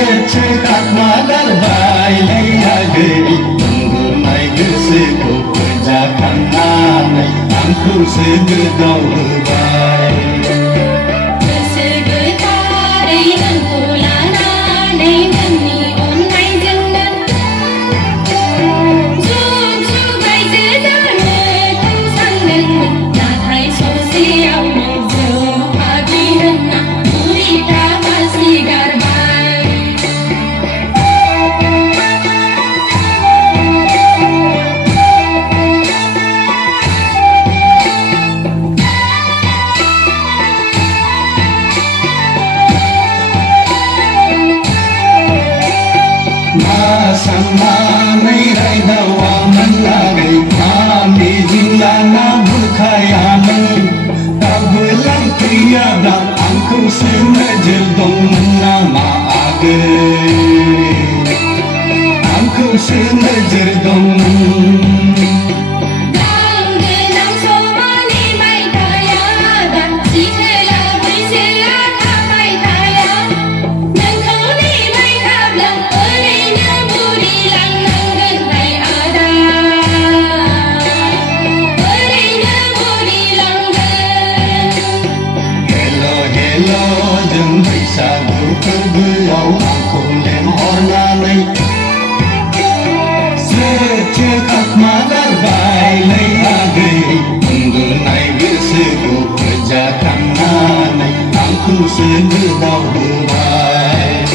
Secekat malam bailai agei Menggurnai geseku kerjakan anai Angku segedau lebai Segetarai dan pulananai Meni onai jendan Jujur sedana tu sandan Natai sosial menjauh pagi hendak Murita masih garbai Masamai rai dawa menlagai kami jilana berkhayaman tak belang tiada angku sengaja dong menama agai angku sengaja dong Kebelau aku lemhor nanai Secekat malam bailai agei Menggunai geseku kerjakan nanai Aku segedau lebai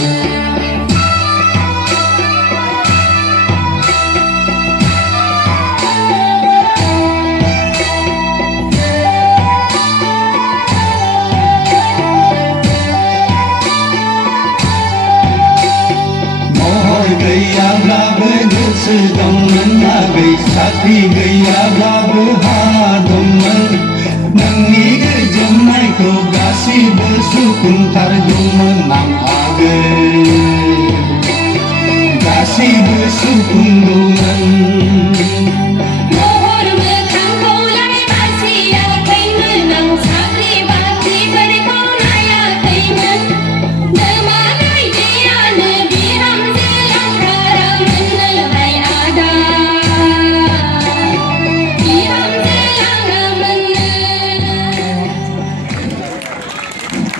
Gaya blabe sedang menagai Tapi gaya blabe hadong men Nangi gejemai ko gasi bersukun tarjung menang agai Gasi bersukun dungan